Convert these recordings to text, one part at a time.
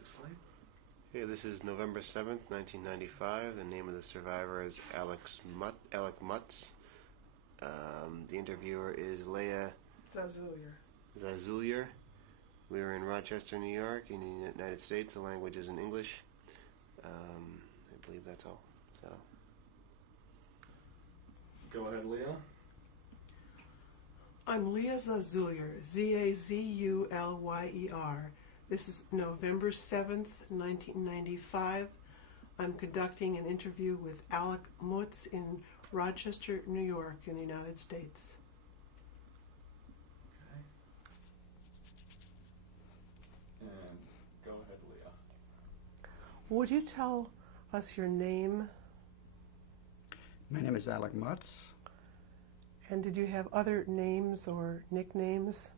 the slide. Okay, this is November 7th, 1995. The name of the survivor is Alec Mutz. The interviewer is Leah Zazulier. We were in Rochester, New York, in the United States. The language is in English. I believe that's all. Is that all? Go ahead, Leah. I'm Leah Zazulier, Zazulyer. This is November 7th, 1995. I'm conducting an interview with Alec Mutz in Rochester, New York, in the United States. Okay. And go ahead, Leah. Would you tell us your name? My name is Alec Mutz. And did you have other names or nicknames?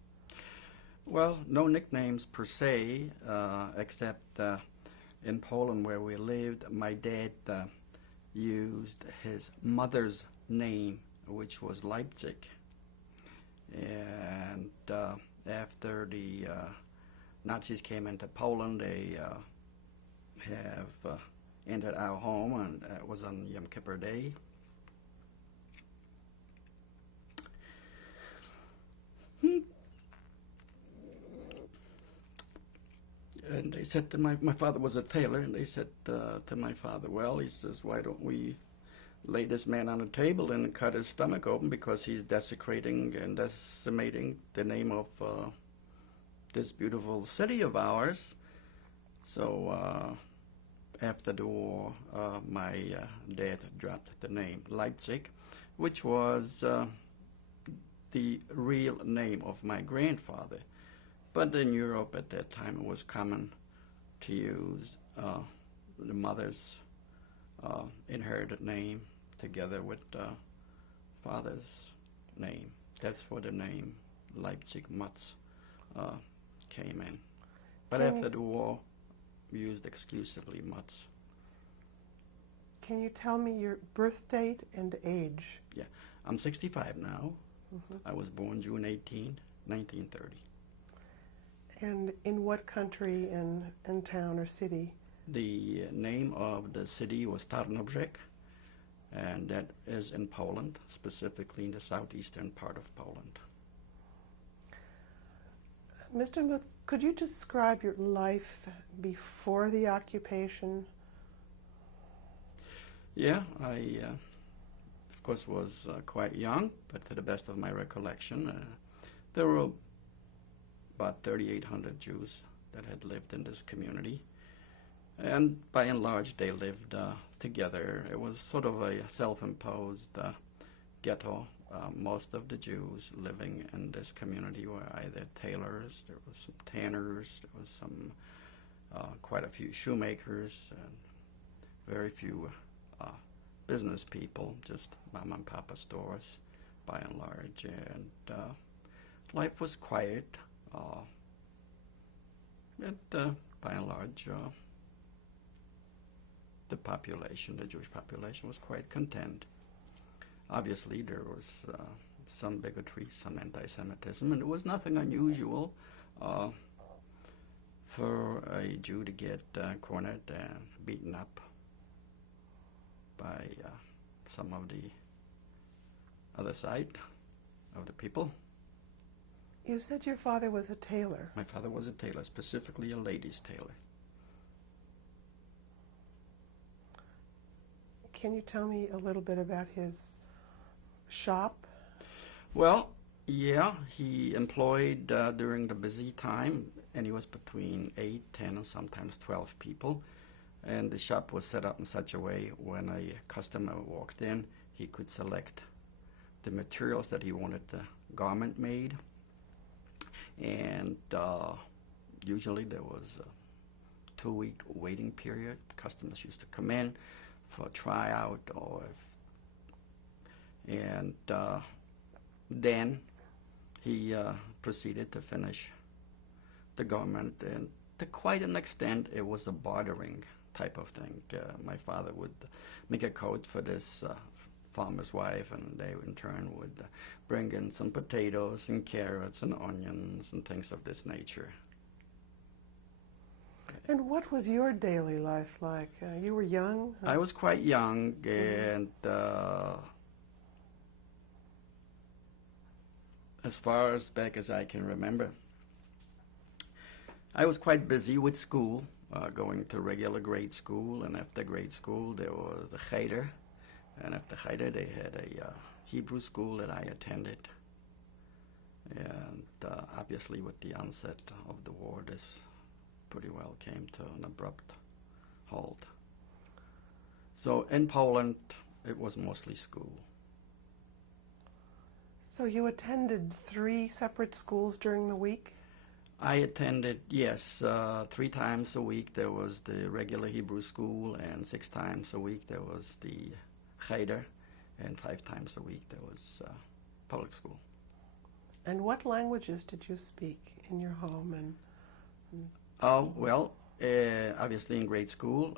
Well, no nicknames per se, except in Poland where we lived, my dad used his mother's name, which was Leipzig. And after the Nazis came into Poland, they have entered our home, and it was on Yom Kippur Day. And they said that my father was a tailor, and they said to my father, well, he says, why don't we lay this man on a table and cut his stomach open because he's desecrating and decimating the name of this beautiful city of ours. So after the war, my dad dropped the name Leipzig, which was the real name of my grandfather. But in Europe at that time, it was common to use the mother's inherited name together with father's name. That's where the name Leipzig Mutz came in. But after the war, we used exclusively Mutz. Can you tell me your birth date and age? Yeah, I'm 65 now. Mm-hmm. I was born June 18, 1930. And in what country and town or city? The name of the city was Tarnobrzeg, and that is in Poland, specifically in the southeastern part of Poland. Mr. Mutz, could you describe your life before the occupation? Yeah, I, of course, was quite young, but to the best of my recollection, there were about 3,800 Jews that had lived in this community. And by and large, they lived together. It was sort of a self-imposed ghetto. Most of the Jews living in this community were either tailors, there was some tanners, there was some, quite a few shoemakers, and very few business people, just mom and papa stores by and large. And life was quiet. By and large, the population, the Jewish population, was quite content. Obviously, there was some bigotry, some anti-Semitism, and it was nothing unusual for a Jew to get cornered and beaten up by some of the other side of the people. You said your father was a tailor. My father was a tailor, specifically a ladies' tailor. Can you tell me a little bit about his shop? Well, yeah, he employed during the busy time, and he was between 8, 10, and sometimes 12 people. And the shop was set up in such a way when a customer walked in, he could select the materials that he wanted the garment made. And usually there was a 2-week waiting period. Customers used to come in for a tryout, and then he proceeded to finish the garment. And to quite an extent, it was a bartering type of thing. My father would make a coat for this farmer's wife, and they in turn would bring in some potatoes and carrots and onions and things of this nature. And what was your daily life like? You were young? I was quite young, and as far as back as I can remember, I was quite busy with school, going to regular grade school, and after grade school there was the cheder, and after cheder they had a Hebrew school that I attended. And obviously with the onset of the war, this pretty well came to an abrupt halt. So in Poland, it was mostly school. So you attended 3 separate schools during the week? I attended, yes, 3 times a week there was the regular Hebrew school, and 6 times a week there was the cheder, and 5 times a week there was public school. And what languages did you speak in your home? Oh, well, obviously in grade school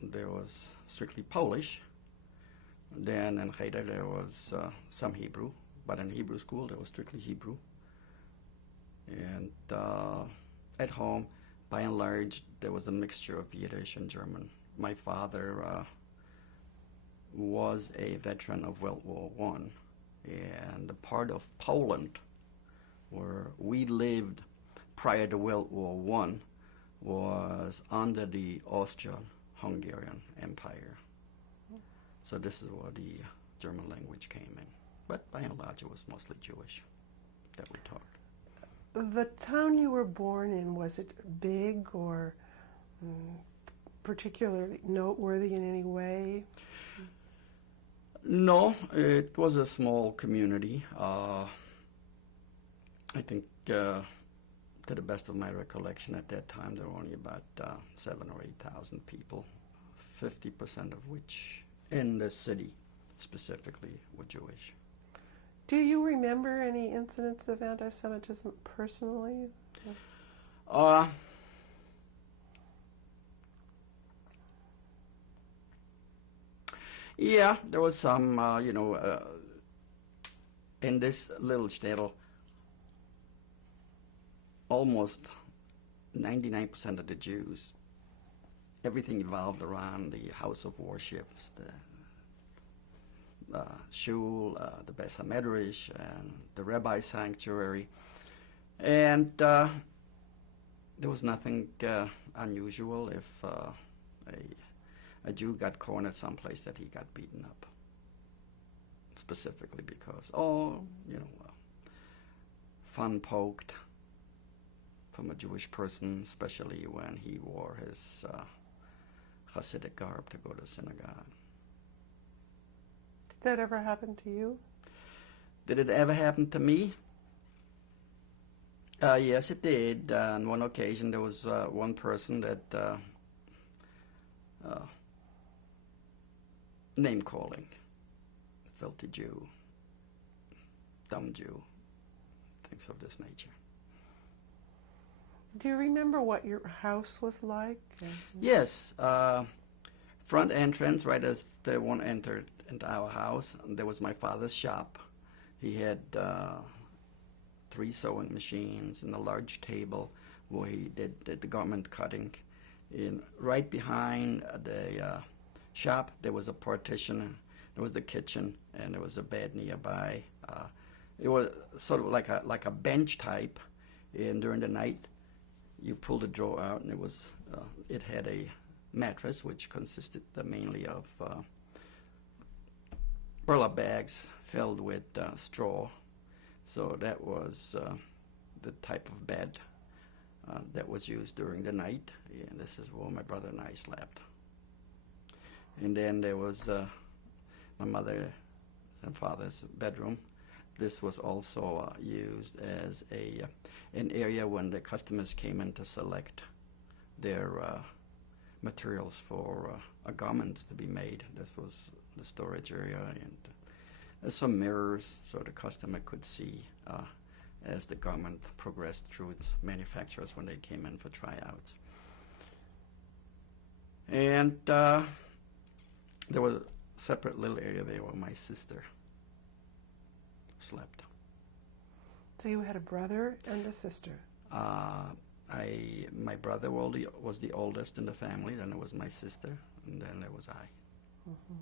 there was strictly Polish. Then in cheder there was some Hebrew, but in Hebrew school there was strictly Hebrew. And at home, by and large, there was a mixture of Yiddish and German. My father was a veteran of World War I, and the part of Poland where we lived prior to World War I was under the Austro-Hungarian Empire. So this is where the German language came in. But by and large, it was mostly Jewish that we talked. The town you were born in, was it big or particularly noteworthy in any way? No, it was a small community. I think, to the best of my recollection at that time, there were only about 7,000 or 8,000 people, 50% of which in the city specifically were Jewish. Do you remember any incidents of anti-Semitism personally? Yeah, there was some, in this little shtetl, almost 99% of the Jews, everything evolved around the house of worships, the shul, the Beis HaMedrash, and the rabbi sanctuary. And there was nothing unusual if a Jew got cornered someplace that he got beaten up, specifically because, fun poked from a Jewish person, especially when he wore his Hasidic garb to go to synagogue. Did that ever happen to you? Did it ever happen to me? Yes, it did. On one occasion, there was one person that name-calling, filthy Jew, dumb Jew, things of this nature. Do you remember what your house was like? Yes. Front entrance, right as the one entered into our house, there was my father's shop. He had 3 sewing machines and a large table where he did the garment cutting. And right behind the shop, there was a partition. There was the kitchen, and there was a bed nearby. It was sort of like a bench type. And during the night, you pulled the drawer out, and it had a mattress, which consisted mainly of burlap bags filled with straw. So that was the type of bed that was used during the night, and this is where my brother and I slept. And then there was my mother and father's bedroom. This was also used as an area when the customers came in to select their materials for a garment to be made. This was the storage area, and there's some mirrors so the customer could see as the garment progressed through its manufacturers when they came in for tryouts. And there was a separate little area there where my sister slept. So you had a brother and a sister? My brother was the oldest in the family, then it was my sister, and then there was I. Mm-hmm.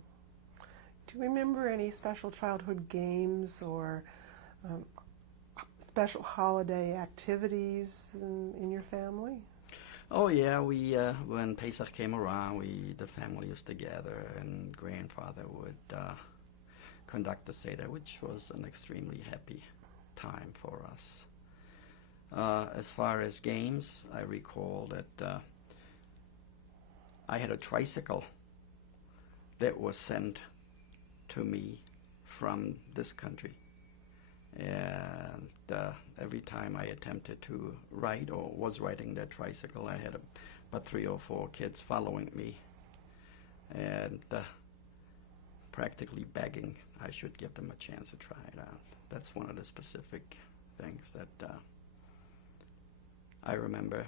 Do you remember any special childhood games or special holiday activities in your family? Oh yeah, we when Pesach came around, the family used to gather, and grandfather would conduct the Seder, which was an extremely happy time for us. As far as games, I recall that I had a tricycle that was sent to me from this country. And every time I attempted to ride or was riding that tricycle, I had about 3 or 4 kids following me and practically begging I should give them a chance to try it out. That's one of the specific things that I remember.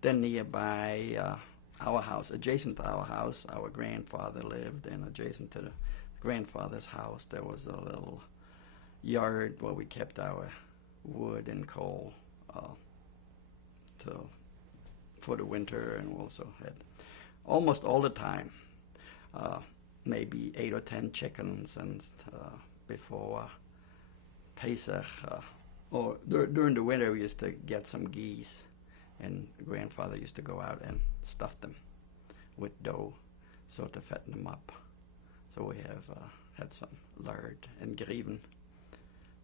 Then nearby our house, adjacent to our house, our grandfather lived, and adjacent to the grandfather's house there was a little yard where we kept our wood and coal for the winter, and we also had almost all the time maybe 8 or 10 chickens, and before Pesach or during the winter we used to get some geese, and grandfather used to go out and stuff them with dough so to fatten them up. So we have had some lard and griven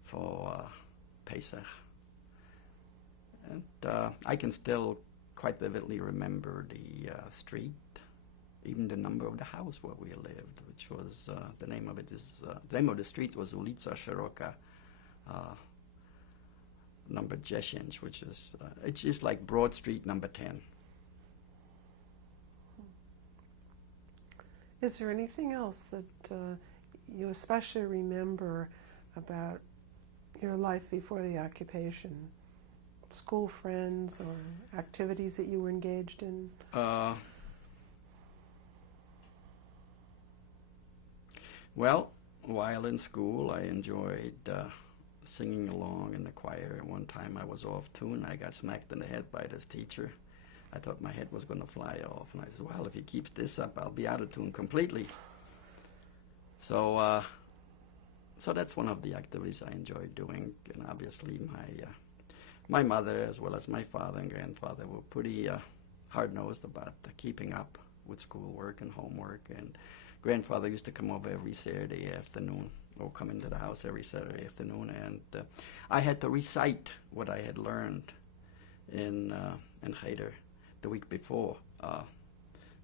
for Pesach. And I can still quite vividly remember the street, even the number of the house where we lived, which was, the name of the street was Ulica Szeroka, number 10, which is, it's just like Broad Street number 10. Is there anything else that you especially remember about your life before the occupation? School friends or activities that you were engaged in? Well, while in school, I enjoyed singing along in the choir. One time I was off tune. I got smacked in the head by this teacher. I thought my head was going to fly off, and I said, well, if he keeps this up, I'll be out of tune completely. So so that's one of the activities I enjoyed doing, and obviously my mother, as well as my father and grandfather, were pretty hard-nosed about keeping up with schoolwork and homework, and grandfather used to come over every Saturday afternoon, or come into the house every Saturday afternoon, and I had to recite what I had learned in Cheder the week before,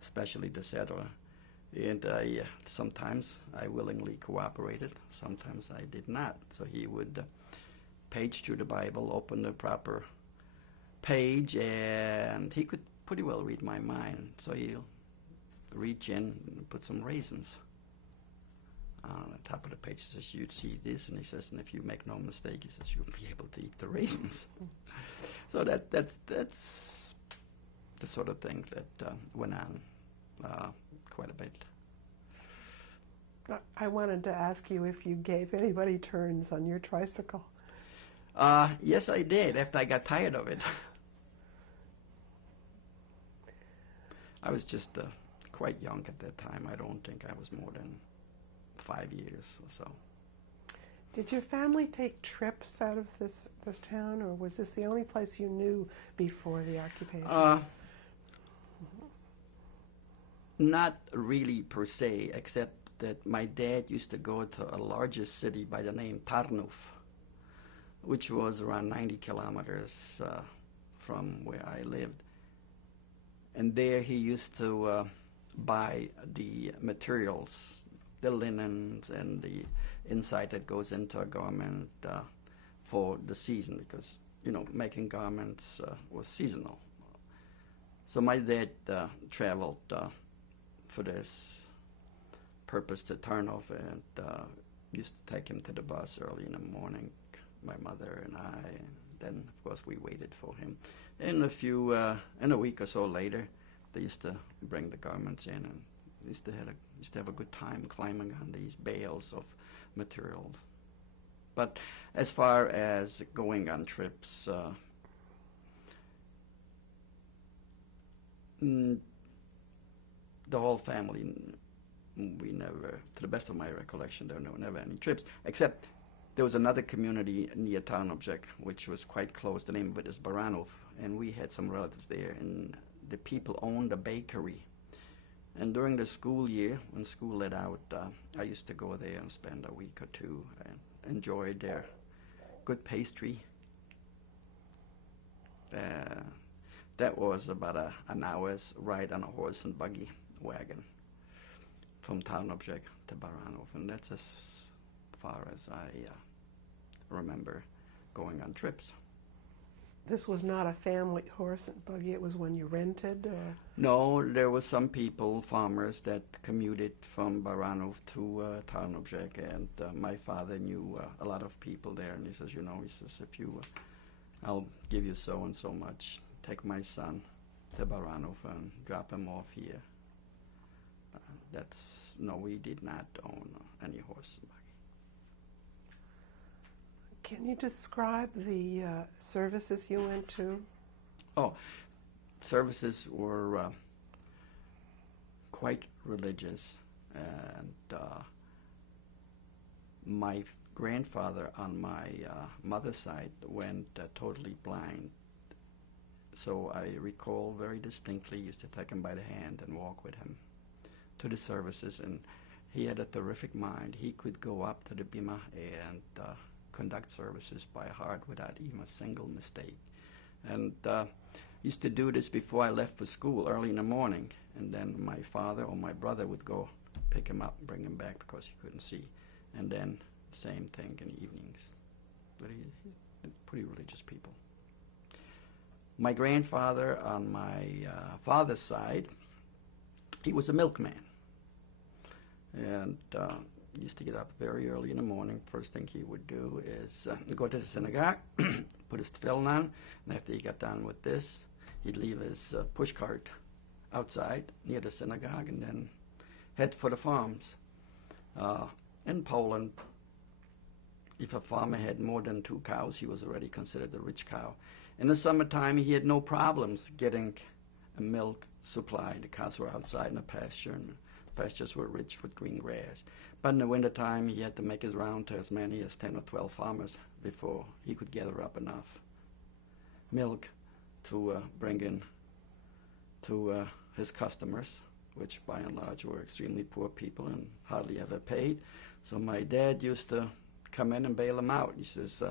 especially the Seder. And sometimes I willingly cooperated, sometimes I did not. So he would page through the Bible, open the proper page, and he could pretty well read my mind. So he'll reach in and put some raisins on the top of the page. He says, you'd see this, and he says, and if you make no mistake, he says, you'll be able to eat the raisins. So that's the sort of thing that went on quite a bit. I wanted to ask you if you gave anybody turns on your tricycle. Yes, I did, after I got tired of it. I was just quite young at that time. I don't think I was more than 5 years or so. Did your family take trips out of this town, or was this the only place you knew before the occupation? Not really per se, except that my dad used to go to a larger city by the name Tarnów, which was around 90 kilometers from where I lived. And there he used to buy the materials, the linens and the inside that goes into a garment for the season, because, you know, making garments was seasonal. So my dad traveled for this purpose to Tarnów, and used to take him to the bus early in the morning, my mother and I, and then of course we waited for him. And a week or so later, they used to bring the garments in, and used to have a good time climbing on these bales of materials. But as far as going on trips, Mm, the whole family, we never, to the best of my recollection, there were never any trips, except there was another community near Tarnobrzeg, which was quite close. The name of it is Baranov, and we had some relatives there, and the people owned a bakery. And during the school year, when school let out, I used to go there and spend a week or two and enjoy their good pastry. That was about an hour's ride on a horse and buggy wagon from Tarnobrzeg to Baranov, and that's as far as I remember going on trips. This was not a family horse and buggy, it was one you rented? Or? No, there were some people, farmers, that commuted from Baranov to Tarnobrzeg, and my father knew a lot of people there, and he says, if you, I'll give you so and so much, take my son to Baranov and drop him off here. No, we did not own any horse and buggy. Can you describe the services you went to? Oh, services were quite religious, and my grandfather on my mother's side went totally blind. So I recall very distinctly, used to take him by the hand and walk with him to the services, and he had a terrific mind. He could go up to the bima and conduct services by heart without even a single mistake. And used to do this before I left for school early in the morning, and then my father or my brother would go pick him up and bring him back because he couldn't see. And then same thing in the evenings. But he's pretty religious people. My grandfather on my father's side, he was a milkman. And he used to get up very early in the morning. First thing he would do is go to the synagogue, put his tefillin on, and after he got done with this, he'd leave his push cart outside near the synagogue and then head for the farms. In Poland, if a farmer had more than 2 cows, he was already considered a rich cow. In the summertime, he had no problems getting a milk supply. The cows were outside in the pasture, and the pastures were rich with green grass. But in the wintertime, he had to make his round to as many as 10 or 12 farmers before he could gather up enough milk to bring in to his customers, which by and large were extremely poor people and hardly ever paid. So my dad used to come in and bail him out. He says,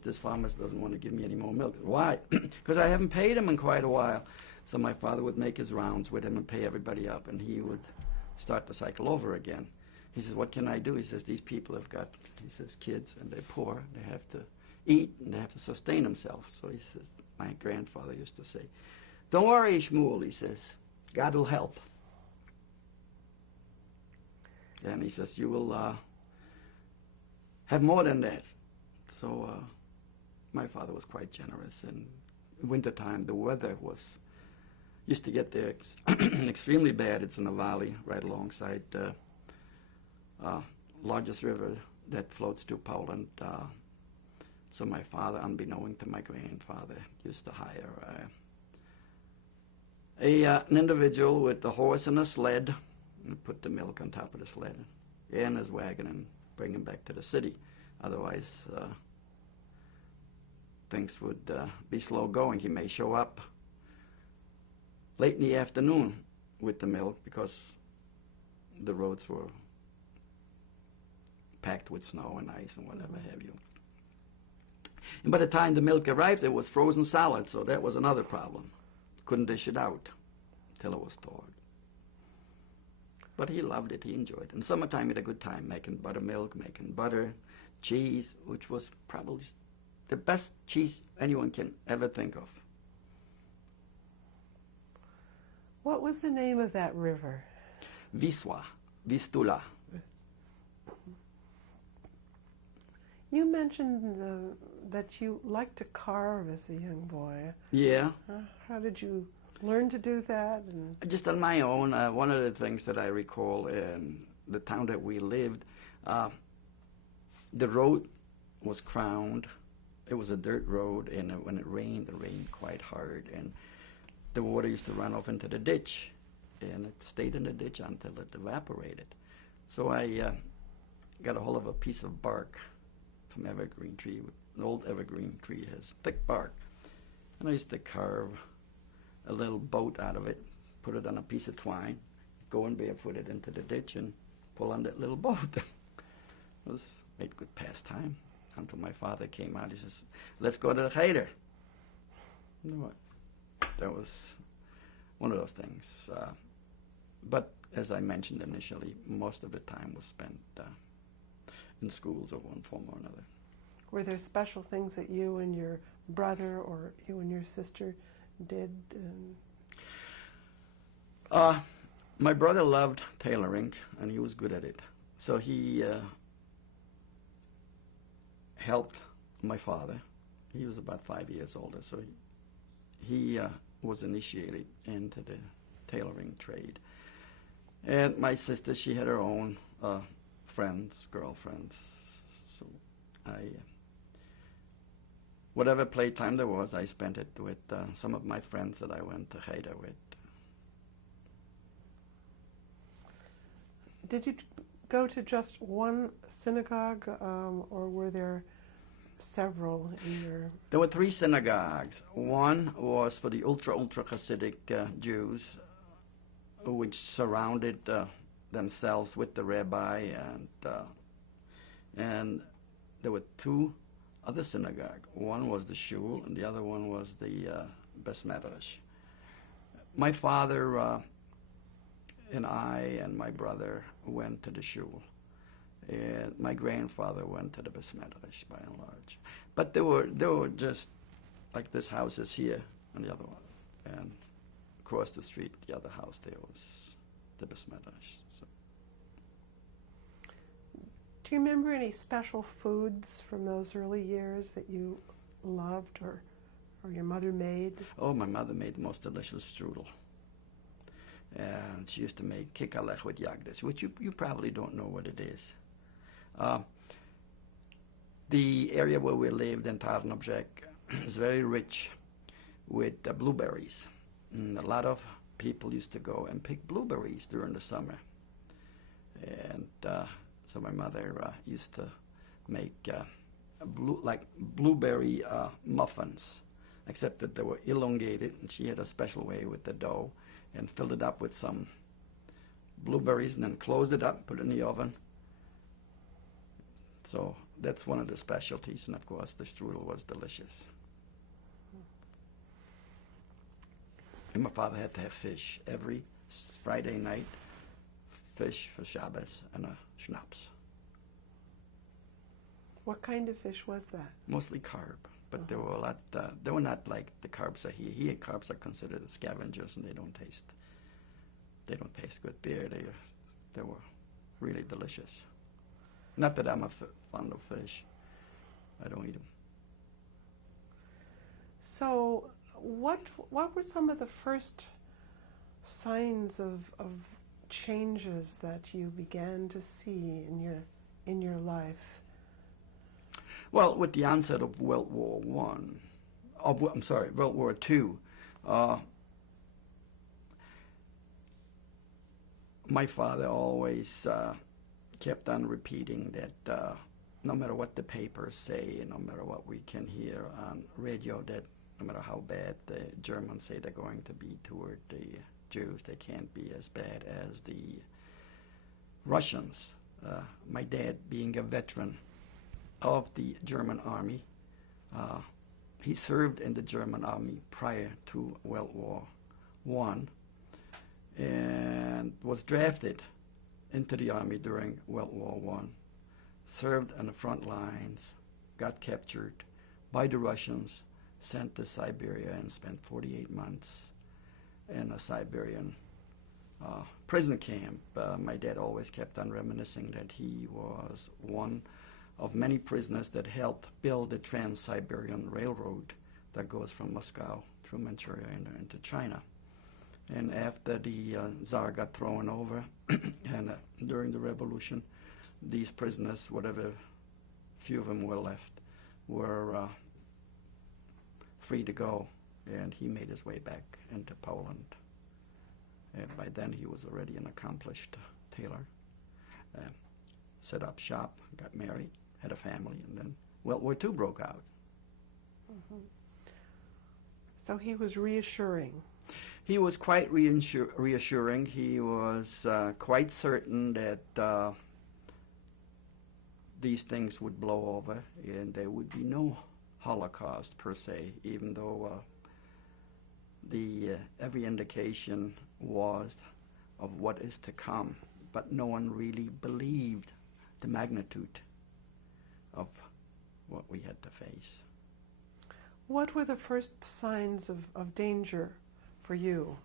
this farmer doesn't want to give me any more milk. Why? Because I haven't paid him in quite a while. So my father would make his rounds with him and pay everybody up, and he would start the cycle over again. He says, what can I do? He says, these people have got, he says, kids, and they're poor. They have to eat, and they have to sustain themselves. So he says, my grandfather used to say, don't worry, Shmuel, he says, God will help. And he says, you will have more than that. So my father was quite generous. And in wintertime, the weather used to get there extremely bad. It's in a valley right alongside the largest river that flows through Poland. So my father, unbeknown to my grandfather, used to hire an individual with a horse and a sled, and put the milk on top of the sled and his wagon and bring him back to the city. Otherwise, things would be slow going. He may show up late in the afternoon with the milk because the roads were packed with snow and ice and whatever have you. And by the time the milk arrived, it was frozen solid, so that was another problem. Couldn't dish it out till it was thawed. But he loved it, he enjoyed it. In summertime, he had a good time making buttermilk, making butter, cheese, which was probably the best cheese anyone can ever think of. What was the name of that river? Wisła, Vistula. You mentioned that you liked to carve as a young boy. Yeah. How did you learn to do that? And just on my own. One of the things that I recall in the town that we lived, the road was crowned. It was a dirt road, and when it rained quite hard. And the water used to run off into the ditch, and it stayed in the ditch until it evaporated. So I got a hold of a piece of bark from evergreen tree. An old evergreen tree has thick bark, and I used to carve a little boat out of it, put it on a piece of twine, go and barefooted into the ditch and pull on that little boat. It was made good pastime until my father came out. He says, "Let's go to the cheder." That was one of those things. But as I mentioned initially, most of the time was spent in schools of one form or another. Were there special things that you and your brother or you and your sister did? My brother loved tailoring, and he was good at it. So he helped my father. He was about 5 years older, so he was initiated into the tailoring trade. And my sister, she had her own friends, girlfriends. So whatever playtime there was, I spent it with some of my friends that I went to cheder with. Did you go to just one synagogue, or were there several in your... There were 3 synagogues. One was for the ultra Hasidic Jews, which surrounded themselves with the rabbi, and there were 2 other synagogues. One was the shul, and the other one was the Bes Medrash. My father and I and my brother went to the shul. And my grandfather went to the Bes Medrash, by and large. But there were just like this house is here, and the other one, and across the street, the other house there was the Bes Medrash. So. Do you remember any special foods from those early years that you loved or your mother made? Oh, my mother made the most delicious strudel. And she used to make kikalech with yagdes, which you probably don't know what it is. The area where we lived in Tarnobrzeg is very rich with blueberries. And a lot of people used to go and pick blueberries during the summer. And so my mother used to make blueberry muffins, except that they were elongated, and she had a special way with the dough, and filled it up with some blueberries, and then closed it up, put it in the oven. So that's one of the specialties, and of course the strudel was delicious. And my father had to have fish every Friday night, fish for Shabbos, and a schnapps. What kind of fish was that? Mostly carp, but there were a lot. They were not like the carbs are here. Here, carbs are considered scavengers, and they don't taste good. There, they were really delicious. Not that I'm fond of fish. I don't eat them. So, what were some of the first signs of changes that you began to see in your life? Well, with the onset of World War II, my father always kept on repeating that no matter what the papers say, no matter what we can hear on radio, that no matter how bad the Germans say they're going to be toward the Jews, they can't be as bad as the Russians. My dad, being a veteran of the German army, he served in the German army prior to World War I and was drafted into the army during World War I, served on the front lines, got captured by the Russians, sent to Siberia, and spent 48 months in a Siberian prison camp. My dad always kept on reminiscing that he was one of many prisoners that helped build the Trans-Siberian Railroad that goes from Moscow through Manchuria into China. And after the Tsar got thrown over, and during the revolution, these prisoners, whatever few of them were left, were free to go and he made his way back into Poland. And by then he was already an accomplished tailor. Set up shop, got married, had a family, and then World War II broke out. Mm-hmm. So he was reassuring. He was quite reassuring. He was quite certain that these things would blow over and there would be no Holocaust per se, even though every indication was of what is to come. But no one really believed the magnitude of what we had to face. What were the first signs of danger for you?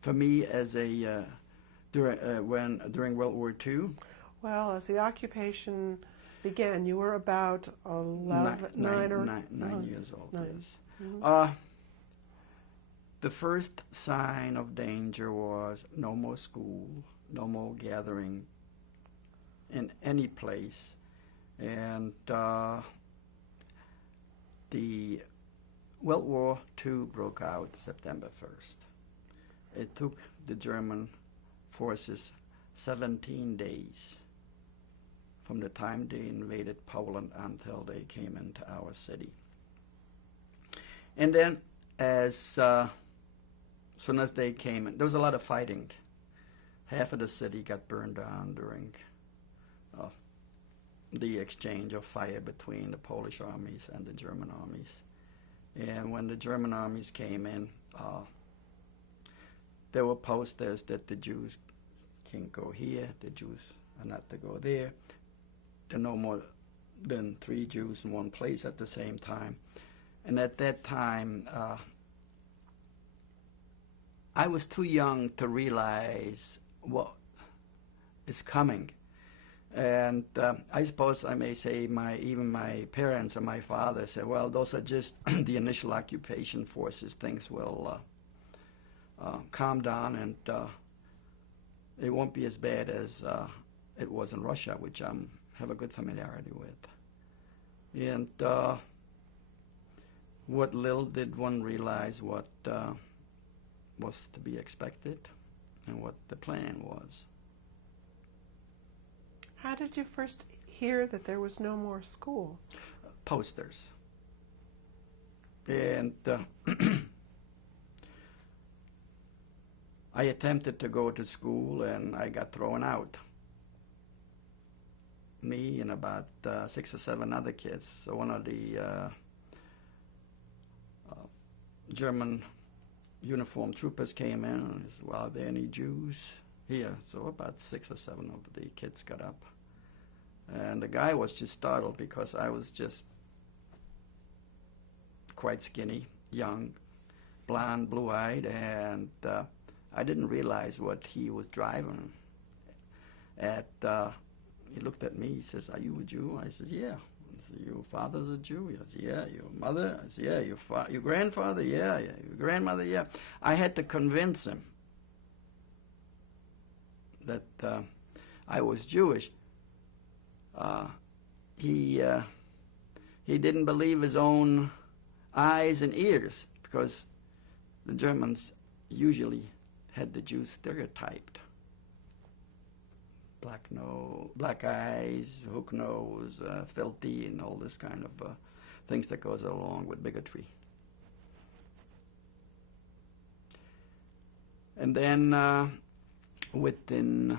For me, as a during World War II. Well, as the occupation began, you were about 9 years old. 9. Yes. Mm-hmm. The first sign of danger was no more school, no more gathering in any place, and the World War II broke out September 1st. It took the German forces 17 days from the time they invaded Poland until they came into our city. And then as soon as they came in, there was a lot of fighting. Half of the city got burned down during the exchange of fire between the Polish armies and the German armies. And when the German armies came in, there were posters that the Jews can't go here, the Jews are not to go there. There are no more than 3 Jews in one place at the same time. And at that time, I was too young to realize what is coming. And I suppose I may say even my parents and my father said, well, those are just the initial occupation forces. Things will calm down and it won't be as bad as it was in Russia, which I have a good familiarity with. And what little did one realize what was to be expected and what the plan was. How did you first hear that there was no more school? Posters. And I attempted to go to school and I got thrown out. Me and about 6 or 7 other kids. So one of the German uniformed troopers came in and said, well, are there any Jews here? So about 6 or 7 of the kids got up. And the guy was just startled because I was just quite skinny, young, blonde, blue-eyed, and I didn't realize what he was driving at. He looked at me, he says, are you a Jew? I said, yeah. I said, your father's a Jew? He said, yeah. Your mother? I said, yeah. Your grandfather? Yeah. Your grandmother? Yeah. I had to convince him that I was Jewish. He didn't believe his own eyes and ears because the Germans usually had the Jews stereotyped. Black eyes, hook nose, filthy, and all this kind of things that goes along with bigotry. And then within